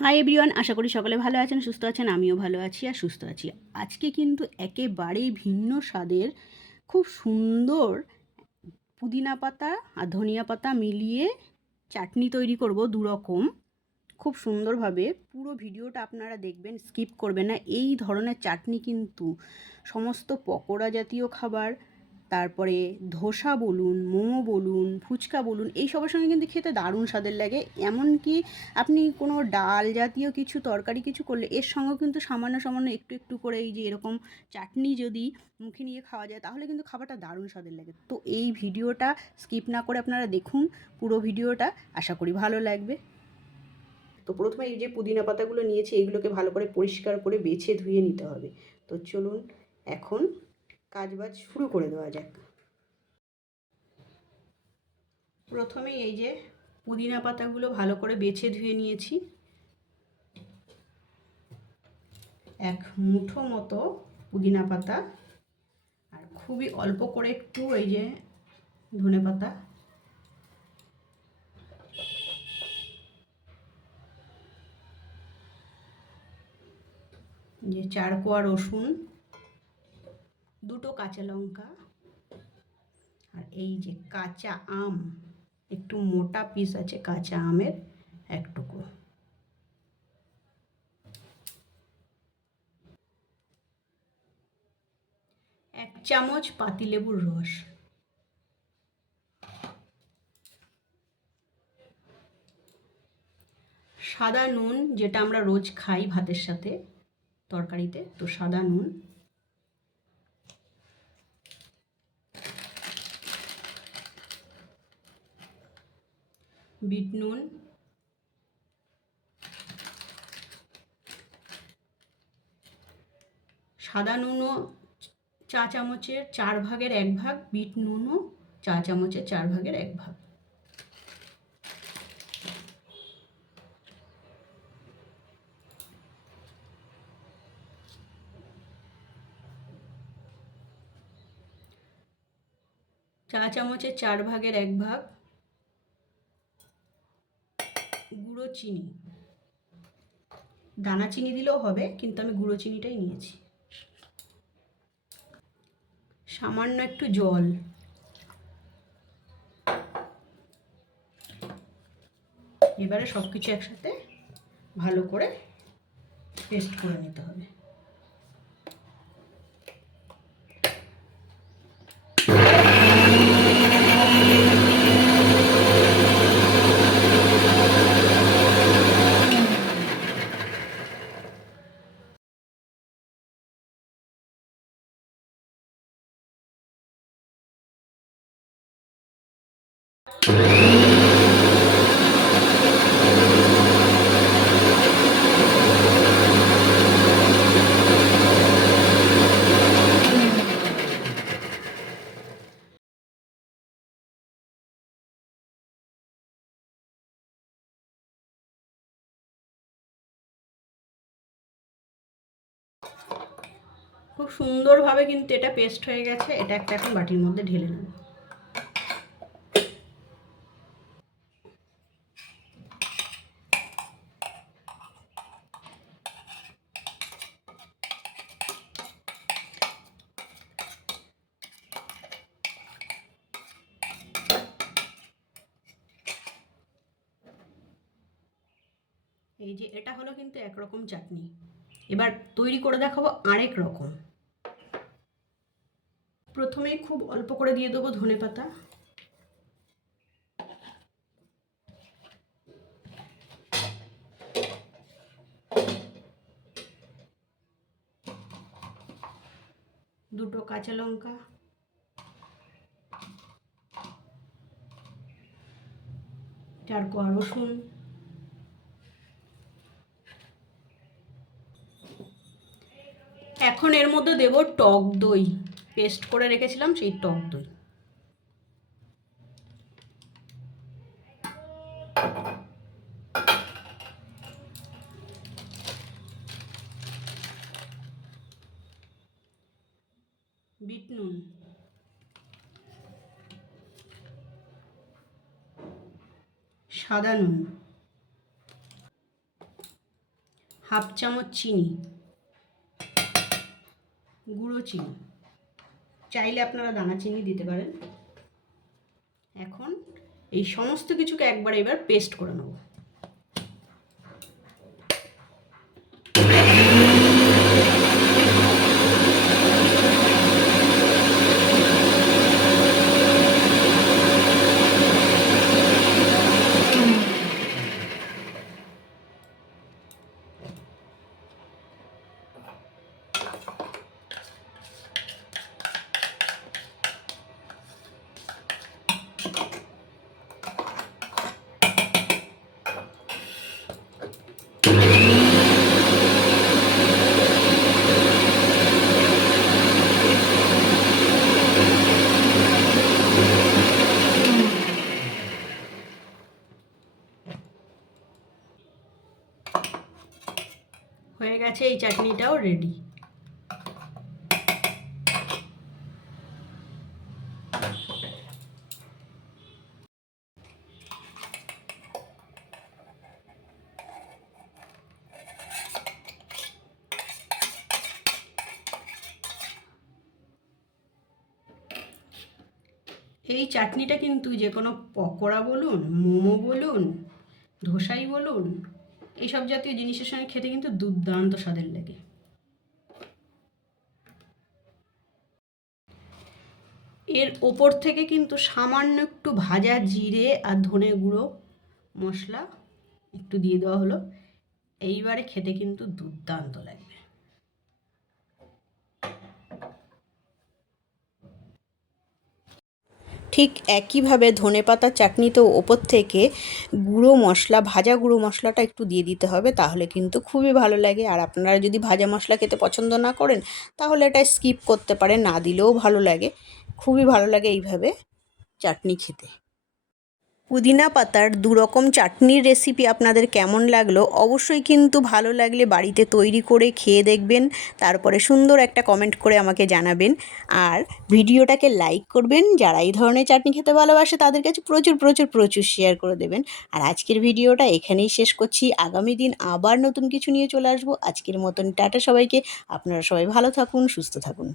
Hi everyone আশা করি সকলে ভালো আছেন, সুস্থ আছেন, আমিও ভালো আছি আর সুস্থ আছি। আজকে কিন্তু একেবারেই ভিন্ন স্বাদের, খুব সুন্দর পুদিনা পাতা আর ধনিয়া পাতা মিলিয়ে চাটনি তৈরি করব দু রকম খুব সুন্দরভাবে, পুরো ভিডিওটা আপনারা দেখবেন স্কিপ করবেন না। এই ধরনের চাটনি কিন্তু সমস্ত পকোড়া জাতীয় খাবার তারপরে ধোসা বলুন, মোমো বলুন, ফুচকা বলুন, এই সবার সঙ্গে কিন্তু খেতে দারুণ স্বাদের লাগে। এমনকি আপনি কোনো ডাল জাতীয় কিছু, তরকারি কিছু করলে এর সঙ্গেও কিন্তু সামান্য সামান্য একটু একটু করে এই যে এরকম চাটনি যদি মুখে নিয়ে খাওয়া যায়, তাহলে কিন্তু খাবারটা দারুণ স্বাদের লাগে। তো এই ভিডিওটা স্কিপ না করে আপনারা দেখুন পুরো ভিডিওটা, আশা করি ভালো লাগবে। তো প্রথমে এই যে পুদিনা পাতাগুলো নিয়েছি এইগুলোকে ভালো করে পরিষ্কার করে বেছে ধুয়ে নিতে হবে। তো চলুন, এখন কাজবাজ শুরু করে দেওয়া যাক। প্রথমে এই যে পুদিনা পাতাগুলো ভালো করে বেছে ধুয়ে নিয়েছি। এক মুঠো মতো পুদিনা পাতা আর খুবই অল্প করে একটু এই যে ধনে পাতা। যে চার কোয়া রসুন কাঁচা লঙ্কা আর এই যে কাঁচা আম, একটু মোটা পিস আছে কাঁচা আমের এক টুকরো। এক চামচ পাতিলেবুর রস। সাদা নুন, যেটা আমরা রোজ খাই ভাতের সাথে তরকারিতে, তো সাদা নুন। বিট নুন সাদা নুনও চা চামচের চার ভাগের এক ভাগ বিট নুনও চা চামচের চার ভাগের এক ভাগ। চা চামচের চার ভাগের এক ভাগ গুঁড়ো চিনি। দানা চিনি দিলেও হবে, কিন্তু আমি গুঁড়ো চিনিটাই নিয়েছি। সামান্য একটু জল। এবারে সব কিছু একসাথে ভালো করে পেস্ট করে নিতে হবে। খুব সুন্দরভাবে কিন্তু এটা পেস্ট হয়ে গেছে। এটা একটা এখন বাটির মধ্যে ঢেলে নেব। এই যে এটা হলো কিন্তু একরকম চাটনি। এবার তৈরি করে দেখাবো আরেক রকম। প্রথমে খুব অল্প করে দিয়ে দেবো ধনে পাতা। দুটো কাঁচা লঙ্কা। চার কোয়া রসুন। এখন এর মধ্যে দেব টক দই। পেস্ট করে রেখেছিলাম সেই টক দই। বিট নুন। সাদা নুন। হাফ চামচ চিনি। গুঁড়ো চিনি। চাইলে আপনারা দানা চিনি দিতে পারেন। এখন এই সমস্ত কিছুকে একবার এবার পেস্ট করে নেব। হয়ে গেছে, এই চাটনিটাও রেডি এই চাটনিটা কিন্তু যে কোনো পকোড়া বলুন, মোমো বলুন, ধোসাই বলুন এইসব জাতীয় জিনিসের সঙ্গে খেতে কিন্তু দুর্দান্ত স্বাদের লাগে। এর ওপর থেকে কিন্তু সামান্য একটু ভাজা জিরে আর ধনে গুঁড়ো মশলা একটু দিয়ে দেওয়া হলো। এইবারে খেতে কিন্তু দুর্দান্ত লাগবে। ঠিক একইভাবে ধনে পাতা চাটনিতেও ওপর থেকে গুঁড়ো মশলা, ভাজা গুঁড়ো মশলাটা একটু দিয়ে দিতে হবে, তাহলে কিন্তু খুবই ভালো লাগে। আর আপনারা যদি ভাজা মশলা খেতে পছন্দ না করেন, তাহলে এটা স্কিপ করতে পারেন, না দিলেও ভালো লাগে। খুবই ভালো লাগে এইভাবে চাটনি খেতে। পুদিনা পাতার দুরকম চাটনির রেসিপি আপনাদের কেমন লাগল? অবশ্যই কিন্তু ভালো লাগলে বাড়িতে তৈরি করে খেয়ে দেখবেন, তারপরে সুন্দর একটা কমেন্ট করে আমাকে জানাবেন। আর ভিডিওটাকে লাইক করবেন, যারা এই ধরনের চাটনি খেতে ভালোবাসে তাদের কাছে প্রচুর প্রচুর প্রচুর শেয়ার করে দেবেন। আর আজকের ভিডিওটা এখানেই শেষ করছি। আগামী দিন আবার নতুন কিছু নিয়ে চলে আসব। আজকের মতন টাটা সবাইকে। আপনারা সবাই ভালো থাকুন, সুস্থ থাকুন।